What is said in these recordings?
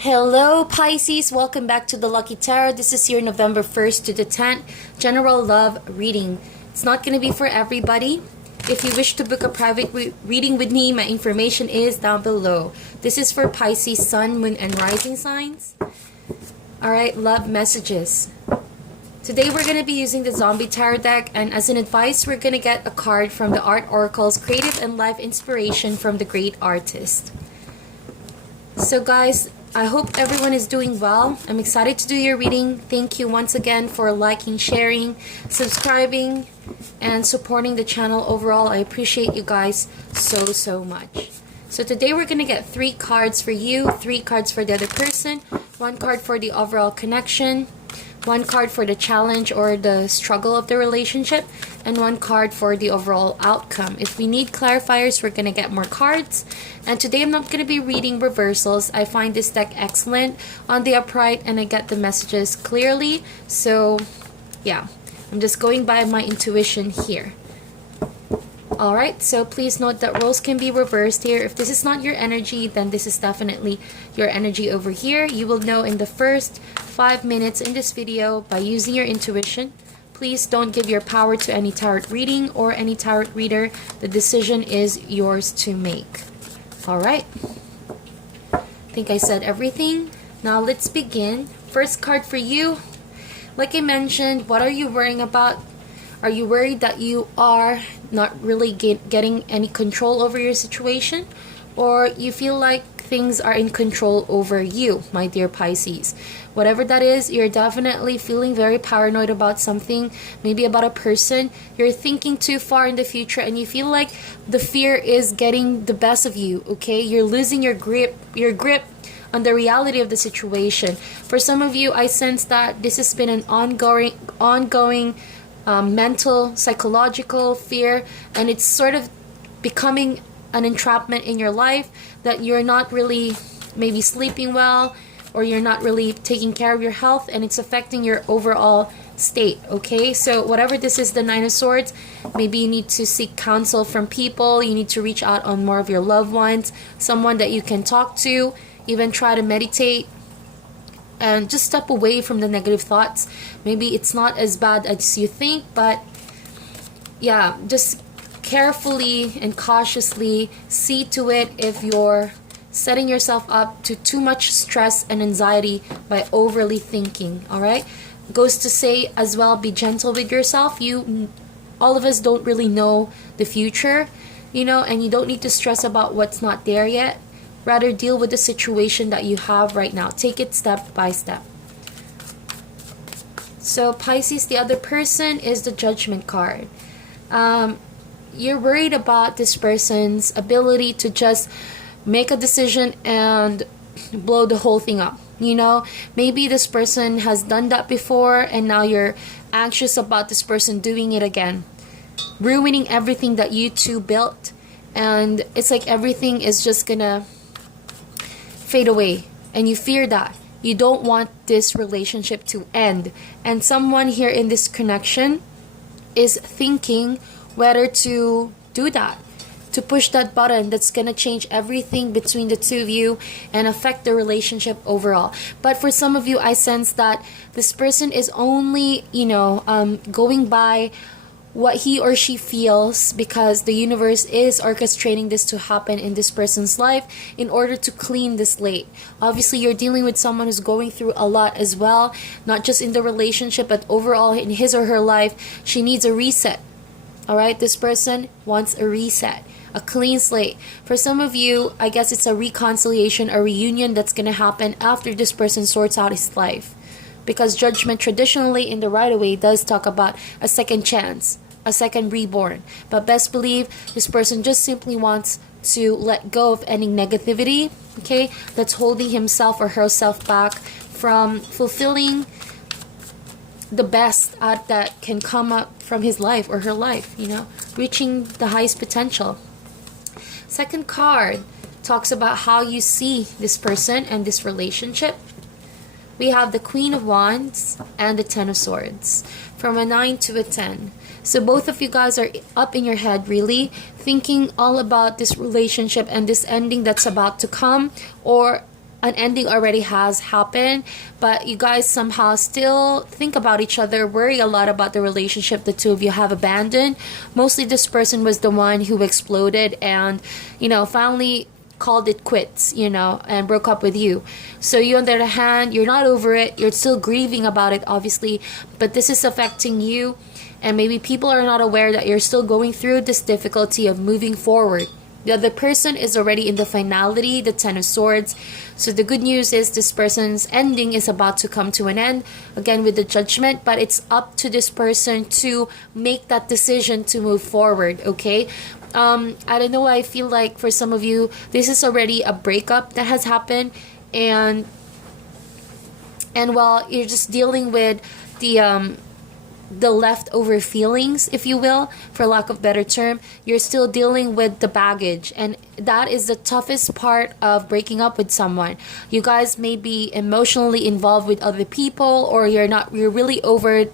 Hello Pisces, welcome back to the Lucky Tarot. This is your November 1st to the 10th general love reading. It's not going to be for everybody. If you wish to book a private reading with me, my information is down below. This is for Pisces, Sun, Moon, and Rising signs. Alright, love messages. Today we're going to be using the Zombie Tarot deck, and as an advice, we're going to get a card from the Art Oracle's Creative and Life Inspiration from the Great Artist. So guys, I hope everyone is doing well. I'm excited to do your reading. Thank you once again for liking, sharing, subscribing, and supporting the channel overall. I appreciate you guys so much. So today we're going to get 3 cards for you, 3 cards for the other person, 1 card for the overall connection, 1 card for the challenge or the struggle of the relationship, and 1 card for the overall outcome. If we need clarifiers, we're going to get more cards. And today I'm not going to be reading reversals. I find this deck excellent on the upright and I get the messages clearly. So yeah, I'm just going by my intuition here. Alright, so please note that roles can be reversed here. If this is not your energy, then this is definitely your energy over here. You will know in the first 5 minutes in this video by using your intuition. Please don't give your power to any tarot reading or any tarot reader. The decision is yours to make. Alright, I think I said everything. Now let's begin. First card for you. Like I mentioned, what are you worrying about? Are you worried that you are not really getting any control over your situation? Or you feel like things are in control over you, my dear Pisces? Whatever that is, you're definitely feeling very paranoid about something, maybe about a person. You're thinking too far in the future and you feel like the fear is getting the best of you, okay? You're losing your grip on the reality of the situation. For some of you, I sense that this has been an ongoing mental, psychological fear, and it's sort of becoming an entrapment in your life that you're not really maybe sleeping well, or you're not really taking care of your health, and it's affecting your overall state, okay? So whatever this is, the 9 of Swords, maybe you need to seek counsel from people. You need to reach out on more of your loved ones, someone that you can talk to, even try to meditate and just step away from the negative thoughts. Maybe it's not as bad as you think, but yeah, just carefully and cautiously see to it if you're setting yourself up to too much stress and anxiety by overly thinking. All right, goes to say as well, be gentle with yourself. All of us don't really know the future, you know, and you don't need to stress about what's not there yet. Rather, deal with the situation that you have right now. Take it step by step. So Pisces, the other person is the Judgment card. You're worried about this person's ability to just make a decision and blow the whole thing up. You know, maybe this person has done that before and now you're anxious about this person doing it again, ruining everything that you two built. And it's like everything is just gonna fade away, and you fear that. You don't want this relationship to end, and someone here in this connection is thinking whether to do that, to push that button that's gonna change everything between the two of you and affect the relationship overall. But for some of you, I sense that this person is only, you know, going by what he or she feels, because the universe is orchestrating this to happen in this person's life in order to clean the slate. Obviously, you're dealing with someone who's going through a lot as well, not just in the relationship, but overall in his or her life. She needs a reset. All right, this person wants a reset, a clean slate. For some of you, I guess it's a reconciliation, a reunion that's going to happen after this person sorts out his life. Because Judgment traditionally in the Rider-Waite does talk about a second chance, a second reborn. But best believe this person just simply wants to let go of any negativity, okay, that's holding himself or herself back from fulfilling the best that can come up from his life or her life, you know, reaching the highest potential. Second card talks about how you see this person and this relationship. We have the Queen of Wands and the 10 of Swords, from a 9 to a 10. So both of you guys are up in your head, really thinking all about this relationship and this ending that's about to come, or an ending already has happened, but you guys somehow still think about each other, worry a lot about the relationship the two of you have abandoned. Mostly this person was the one who exploded and, finally called it quits, and broke up with you. So you, on the other hand, you're not over it. You're still grieving about it, obviously, but this is affecting you. And maybe people are not aware that you're still going through this difficulty of moving forward. The other person is already in the finality, the Ten of Swords. So the good news is this person's ending is about to come to an end, again with the Judgment, but it's up to this person to make that decision to move forward, okay? I don't know, I feel like for some of you, this is already a breakup that has happened, and while you're just dealing with the leftover feelings, if you will, for lack of better term, you're still dealing with the baggage, and that is the toughest part of breaking up with someone. You guys may be emotionally involved with other people, or you're really over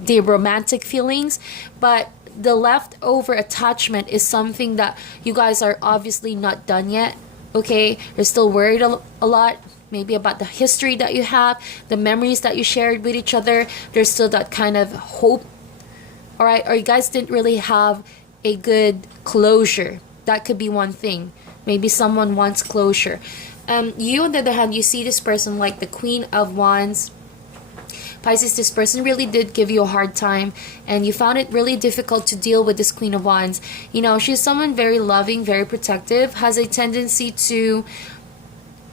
the romantic feelings, but the leftover attachment is something that you guys are obviously not done yet, okay? You're still worried a lot, maybe about the history that you have, the memories that you shared with each other. There's still that kind of hope, all right? Or you guys didn't really have a good closure. That could be one thing. Maybe someone wants closure. You, on the other hand, you see this person like the Queen of Wands. Pisces, this person really did give you a hard time, and you found it really difficult to deal with this Queen of Wands. She's someone very loving, very protective, has a tendency to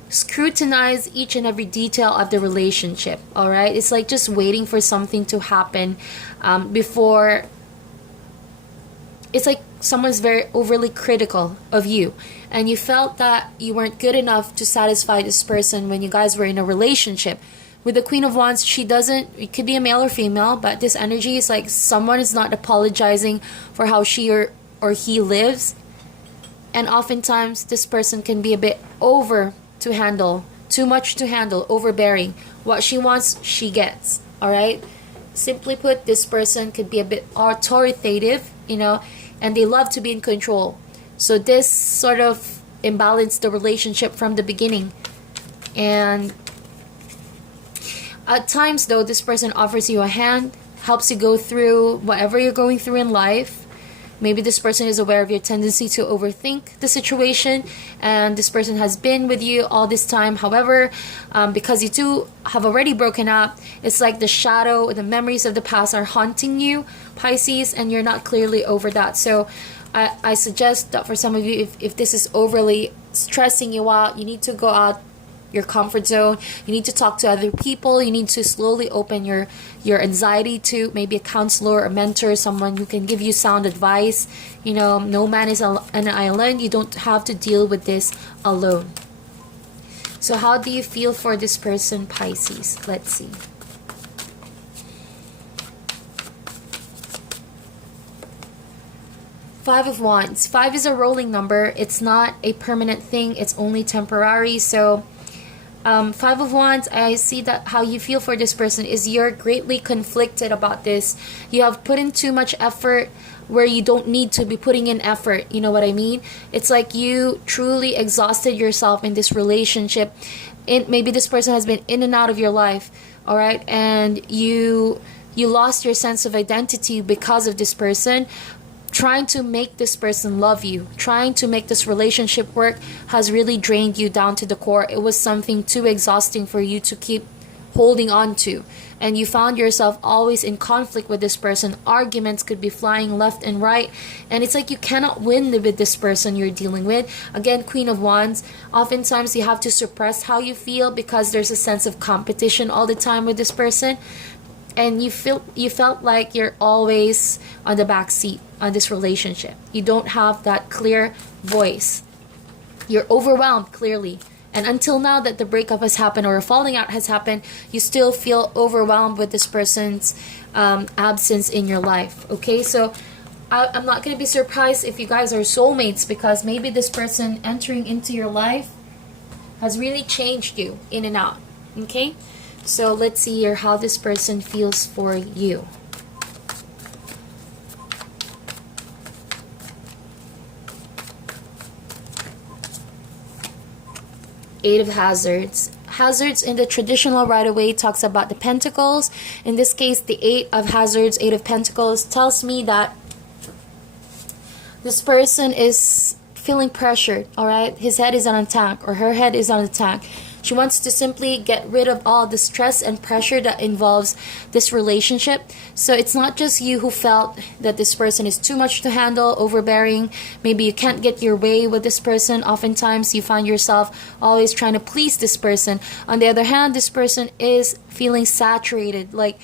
scrutinize each and every detail of the relationship, all right? It's like just waiting for something to happen before. It's like someone's very overly critical of you, and you felt that you weren't good enough to satisfy this person when you guys were in a relationship. With the Queen of Wands, it could be a male or female, but this energy is like someone is not apologizing for how she or he lives. And oftentimes, this person can be a bit to handle, too much to handle, overbearing. What she wants, she gets, all right? Simply put, this person could be a bit authoritative, and they love to be in control. So this sort of imbalanced the relationship from the beginning. And at times, though, this person offers you a hand, helps you go through whatever you're going through in life. Maybe this person is aware of your tendency to overthink the situation, and this person has been with you all this time. However, because you two have already broken up, it's like the shadow, the memories of the past are haunting you, Pisces, and you're not clearly over that. So I suggest that for some of you, if this is overly stressing you out, you need to go out your comfort zone. You need to talk to other people. You need to slowly open your anxiety to maybe a counselor, a mentor, someone who can give you sound advice. No man is an island. You don't have to deal with this alone. So how do you feel for this person, Pisces? Let's see. Five of Wands. 5 is a rolling number. It's not a permanent thing. It's only temporary. So 5 of Wands, I see that how you feel for this person is you're greatly conflicted about this. You have put in too much effort where you don't need to be putting in effort. You know what I mean? It's like you truly exhausted yourself in this relationship. Maybe this person has been in and out of your life, all right? And you lost your sense of identity because of this person. Trying to make this person love you, trying to make this relationship work has really drained you down to the core. It was something too exhausting for you to keep holding on to. And you found yourself always in conflict with this person. Arguments could be flying left and right. And it's like you cannot win with this person you're dealing with. Again, Queen of Wands, oftentimes you have to suppress how you feel because there's a sense of competition all the time with this person. And you felt like you're always on the back seat on this relationship. You don't have that clear voice. You're overwhelmed, clearly. And until now that the breakup has happened or a falling out has happened, you still feel overwhelmed with this person's absence in your life. Okay, so I'm not going to be surprised if you guys are soulmates, because maybe this person entering into your life has really changed you in and out. Okay, so let's see here how this person feels for you. Eight of Hazards. Hazards in the traditional Rider-Waite talks about the Pentacles. In this case, the Eight of Hazards, Eight of Pentacles, tells me that this person is feeling pressured, all right? His head is on attack, or her head is on attack. She wants to simply get rid of all the stress and pressure that involves this relationship. So it's not just you who felt that this person is too much to handle, overbearing. Maybe you can't get your way with this person. Oftentimes you find yourself always trying to please this person. On the other hand, this person is feeling saturated, like,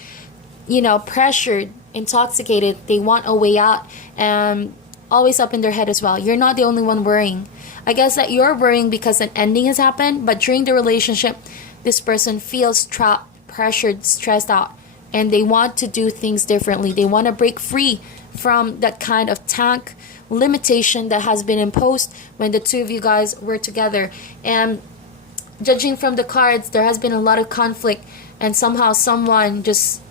you know, pressured, intoxicated. They want a way out, and always up in their head as well. You're not the only one worrying. I guess that you're worrying because an ending has happened, but during the relationship, this person feels trapped, pressured, stressed out, and they want to do things differently. They want to break free from that kind of tank limitation that has been imposed when the two of you guys were together. And judging from the cards, there has been a lot of conflict, and somehow someone just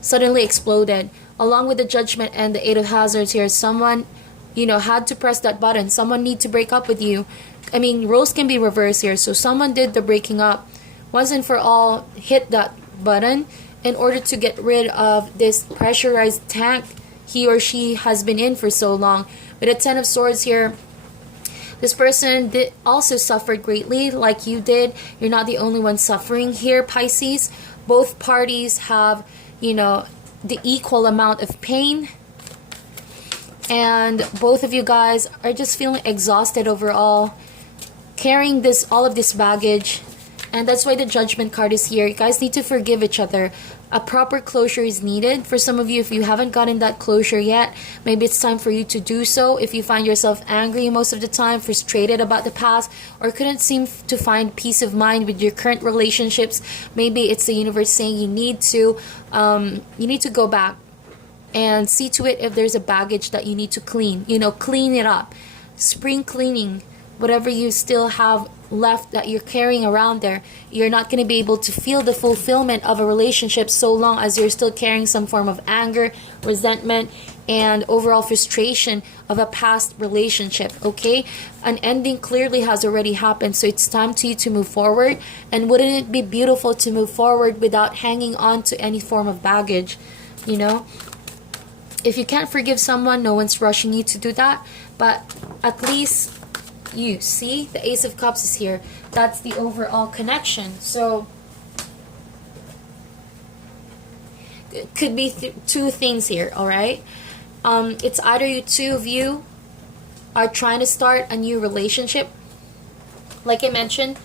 suddenly exploded. Along with the Judgment and the Eight of Hazards here, someone, you know, had to press that button. Someone need to break up with you. I mean, roles can be reversed here. So someone did the breaking up once and for all, hit that button in order to get rid of this pressurized tank he or she has been in for so long. With a Ten of Swords here, this person did also suffered greatly like you did. You're not the only one suffering here, Pisces. Both parties have, you know, the equal amount of pain, and both of you guys are just feeling exhausted overall, carrying all of this baggage. And that's why the Judgment card is here. You guys need to forgive each other. A proper closure is needed. For some of you, if you haven't gotten that closure yet, maybe it's time for you to do so. If you find yourself angry most of the time, frustrated about the past, or couldn't seem to find peace of mind with your current relationships, maybe it's the universe saying you need to go back and see to it if there's a baggage that you need to clean. You know, clean it up. Spring cleaning. Whatever you still have left that you're carrying around there, you're not going to be able to feel the fulfillment of a relationship so long as you're still carrying some form of anger, resentment, and overall frustration of a past relationship. Okay, an ending clearly has already happened, so it's time to you to move forward. And wouldn't it be beautiful to move forward without hanging on to any form of baggage? You know, if you can't forgive someone, no one's rushing you to do that, but at least you see the Ace of Cups is here. That's the overall connection. So it could be two things here. All right, it's either you two of you are trying to start a new relationship. Like I mentioned,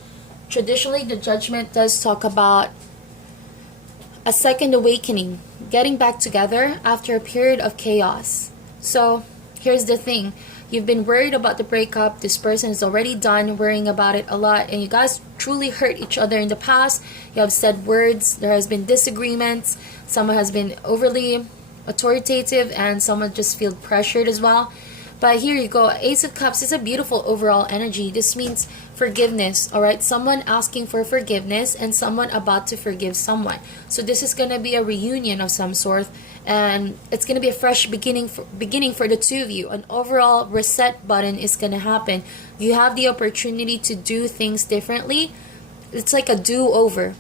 traditionally the Judgment does talk about a second awakening, getting back together after a period of chaos. So here's the thing. You've been worried about the breakup. This person is already done worrying about it a lot, and you guys truly hurt each other in the past. You have said words. There has been disagreements. Someone has been overly authoritative, and someone just feels pressured as well. But here you go. Ace of Cups is a beautiful overall energy. This means forgiveness, all right? Someone asking for forgiveness and someone about to forgive someone. So this is going to be a reunion of some sort, and it's going to be a fresh beginning for the two of you. An overall reset button is going to happen. You have the opportunity to do things differently. It's like a do-over,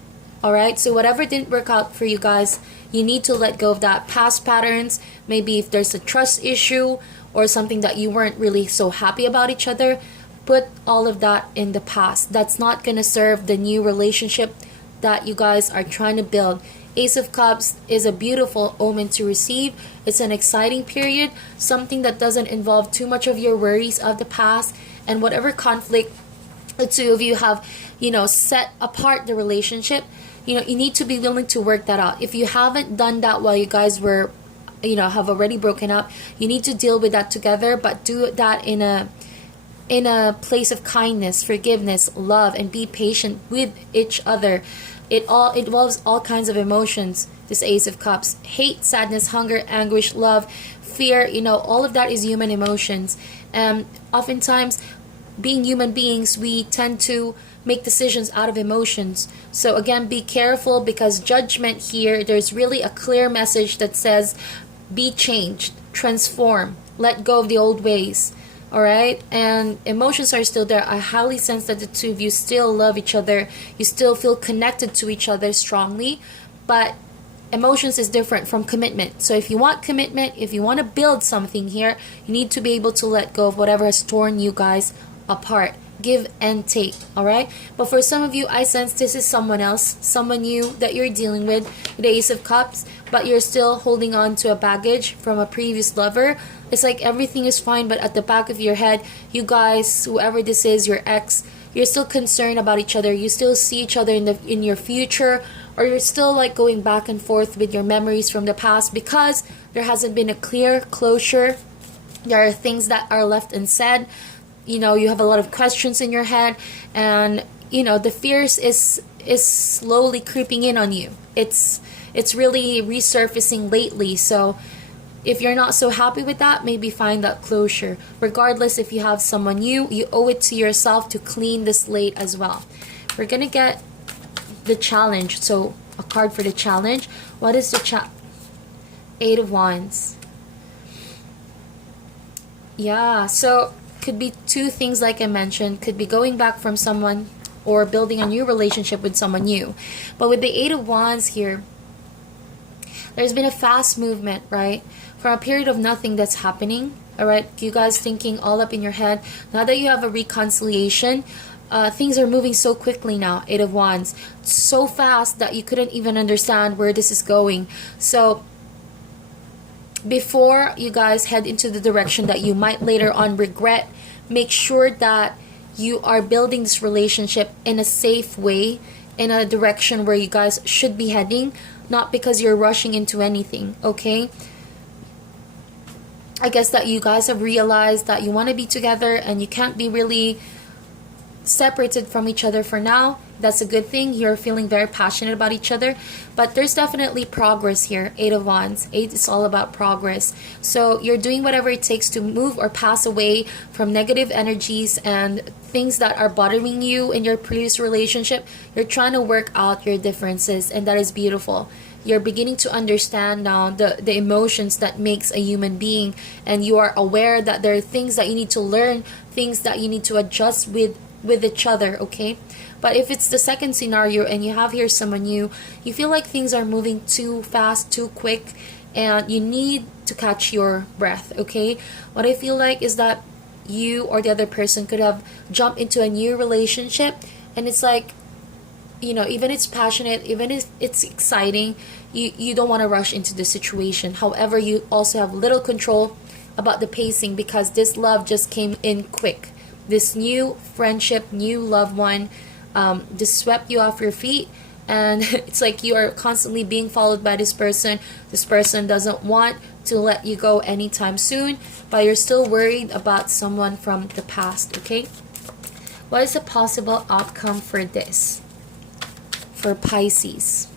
all right? So whatever didn't work out for you guys, you need to let go of that. Past patterns, maybe if there's a trust issue or something that you weren't really so happy about each other, put all of that in the past. That's not going to serve the new relationship that you guys are trying to build. Ace of Cups is a beautiful omen to receive. It's an exciting period, something that doesn't involve too much of your worries of the past, and whatever conflict the two of you have, you know, set apart the relationship, you know, you need to be willing to work that out. If you haven't done that while you guys were, you know, have already broken up, you need to deal with that together, but do that in a place of kindness, forgiveness, love, and be patient with each other. It all involves all kinds of emotions, this Ace of Cups. Hate, sadness, hunger, anguish, love, fear, you know, all of that is human emotions. Oftentimes, being human beings, we tend to make decisions out of emotions. So again, be careful, because Judgment here, there's really a clear message that says, be changed, transform, let go of the old ways. All right, and emotions are still there. I highly sense that the two of you still love each other. You still feel connected to each other strongly, but emotions is different from commitment. So if you want commitment, if you want to build something here, you need to be able to let go of whatever has torn you guys apart. Give and take. All right, but for some of you, I sense this is someone else, someone new that you're dealing with, the Ace of Cups, but you're still holding on to a baggage from a previous lover. It's like everything is fine, but at the back of your head, you guys, whoever this is, your ex, you're still concerned about each other. You still see each other in your future, or you're still like going back and forth with your memories from the past because there hasn't been a clear closure. There are things that are left unsaid. You know, you have a lot of questions in your head, and you know the fears is slowly creeping in on you. It's really resurfacing lately. So if you're not so happy with that, maybe find that closure. Regardless, if you have someone new, you owe it to yourself to clean the slate as well. We're gonna get the challenge. So a card for the challenge. What is the Eight of Wands? Yeah, so could be two things like I mentioned. Could be going back from someone or building a new relationship with someone new. But with the Eight of Wands here, there's been a fast movement, right? From a period of nothing that's happening, all right? You guys thinking all up in your head. Now that you have a reconciliation, things are moving so quickly now, Eight of Wands. So fast that you couldn't even understand where this is going. So before you guys head into the direction that you might later on regret, make sure that you are building this relationship in a safe way, in a direction where you guys should be heading, not because you're rushing into anything, okay? I guess that you guys have realized that you want to be together and you can't be really separated from each other for now. That's a good thing. You're feeling very passionate about each other, but there's definitely progress here. Eight of Wands. Eight is all about progress. So you're doing whatever it takes to move or pass away from negative energies and things that are bothering you in your previous relationship. You're trying to work out your differences, and that is beautiful. You're beginning to understand now the emotions that makes a human being, and you are aware that there are things that you need to learn, things that you need to adjust with each other, okay? But if it's the second scenario and you have here someone new, you feel like things are moving too fast, too quick, and you need to catch your breath, okay? What I feel like is that you or the other person could have jumped into a new relationship, and it's like, you know, even it's passionate, even if it's exciting, you don't want to rush into the situation. However, you also have little control about the pacing because this love just came in quick. This new friendship, new loved one, just swept you off your feet, and it's like you are constantly being followed by this person. This person doesn't want to let you go anytime soon, but you're still worried about someone from the past, okay? What is the possible outcome for this? For Pisces.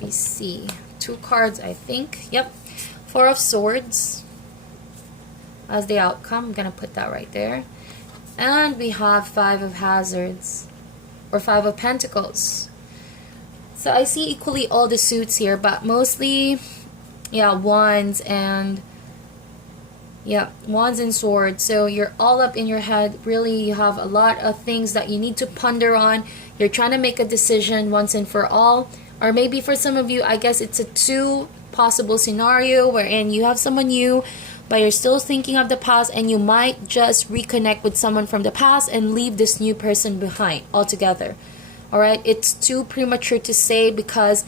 We see two cards, I think. Yep. Four of Swords as the outcome. I'm gonna put that right there. And we have Five of Hazards, or Five of Pentacles. So I see equally all the suits here, but mostly, yeah, wands and, yeah, wands and swords. So you're all up in your head. Really, you have a lot of things that you need to ponder on. You're trying to make a decision once and for all. Or maybe for some of you, I guess it's a two possible scenario wherein you have someone new, but you're still thinking of the past, and you might just reconnect with someone from the past and leave this new person behind altogether. Alright, it's too premature to say because,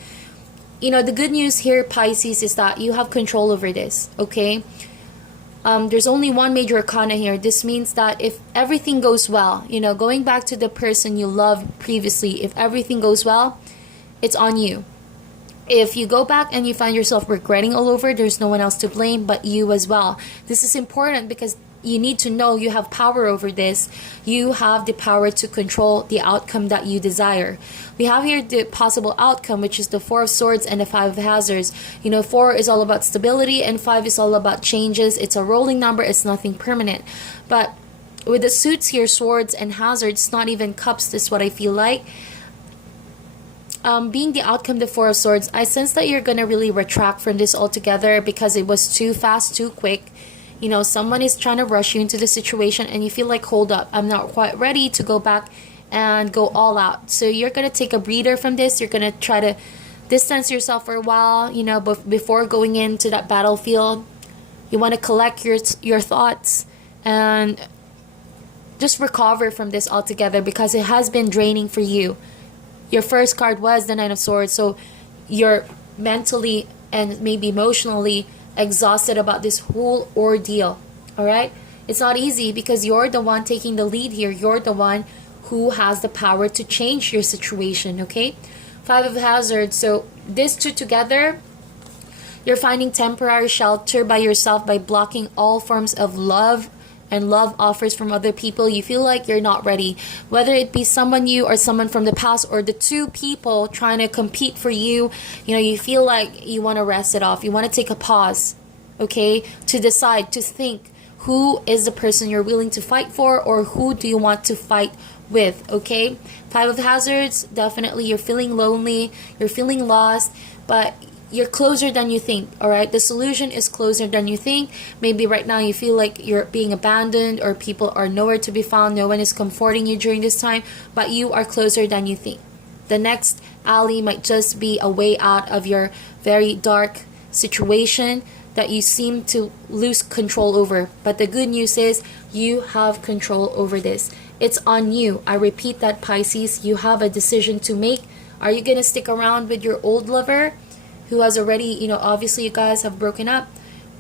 you know, the good news here, Pisces, is that you have control over this, okay? There's only one major arcana here. This means that if everything goes well, you know, going back to the person you loved previously, if everything goes well, it's on you. If you go back and you find yourself regretting all over, there's no one else to blame but you as well. This is important because you need to know you have power over this. You have the power to control the outcome that you desire. We have here the possible outcome, which is the Four of Swords and the Five of Hazards. You know, 4 is all about stability and 5 is all about changes. It's a rolling number. It's nothing permanent. But with the suits here, swords and hazards, not even cups, this is what I feel like. Being the outcome, the Four of Swords, I sense that you're going to really retract from this altogether because it was too fast, too quick. You know, someone is trying to rush you into the situation and you feel like, hold up, I'm not quite ready to go back and go all out. So you're going to take a breather from this. You're going to try to distance yourself for a while, you know, before going into that battlefield. You want to collect your thoughts and just recover from this altogether because it has been draining for you. Your first card was the Nine of Swords, so you're mentally and maybe emotionally exhausted about this whole ordeal. All right, it's not easy because you're the one taking the lead here. You're the one who has the power to change your situation. Okay, Five of Hazards. So these two together, you're finding temporary shelter by yourself by blocking all forms of love and love offers from other people. You feel like you're not ready, whether it be someone new or someone from the past, or the two people trying to compete for you. You know, you feel like you want to rest it off. You want to take a pause, okay, to decide, to think who is the person you're willing to fight for, or who do you want to fight with. Okay, Five of Hazards, definitely you're feeling lonely, you're feeling lost, but you're closer than you think. All right, the solution is closer than you think. Maybe right now you feel like you're being abandoned or people are nowhere to be found, no one is comforting you during this time, but you are closer than you think. The next alley might just be a way out of your very dark situation that you seem to lose control over. But the good news is you have control over this. It's on you. I repeat that, Pisces. You have a decision to make. Are you going to stick around with your old lover who has already, you know, obviously you guys have broken up?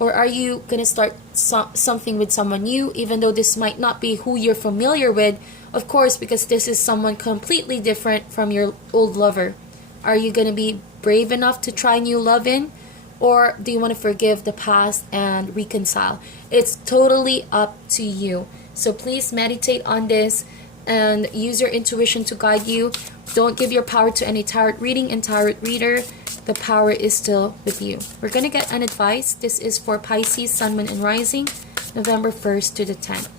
Or are you going to start something with someone new, even though this might not be who you're familiar with, of course, because this is someone completely different from your old lover? Are you going to be brave enough to try new love in? Or do you want to forgive the past and reconcile? It's totally up to you. So please meditate on this and use your intuition to guide you. Don't give your power to any tarot reading and tarot reader. The power is still with you. We're going to get an advice. This is for Pisces, Sun, Moon, and Rising, November 1st to the 10th.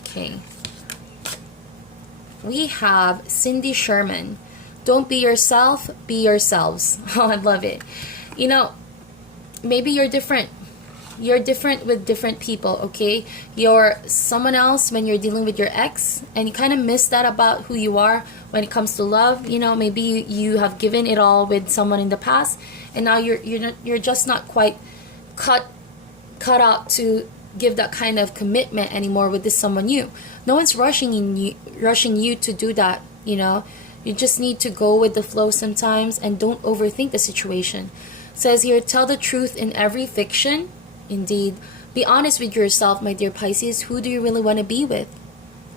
Okay. We have Cindy Sherman. Don't be yourself, be yourselves. Oh, I love it. You know, maybe you're different. You're different with different people, okay? You're someone else when you're dealing with your ex, and you kind of miss that about who you are when it comes to love. You know, maybe you have given it all with someone in the past, and now you're just not quite cut out to give that kind of commitment anymore with this someone new. No one's rushing you to do that, you know? You just need to go with the flow sometimes and don't overthink the situation. It says here, tell the truth in every fiction. Indeed, be honest with yourself, my dear Pisces. Who do you really want to be with?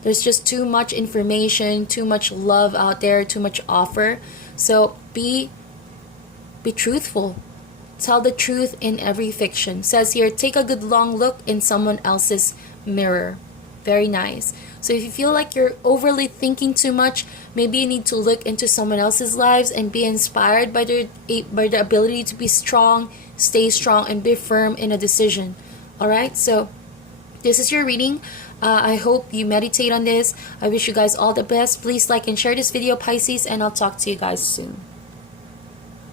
There's just too much information, too much love out there, too much offer. So be truthful. Tell the truth in every fiction. It says here, take a good long look in someone else's mirror. Very nice. So if you feel like you're overly thinking too much, maybe you need to look into someone else's lives and be inspired by their ability to be strong, stay strong, and be firm in a decision. Alright, so this is your reading. I hope you meditate on this. I wish you guys all the best. Please like and share this video, Pisces, and I'll talk to you guys soon.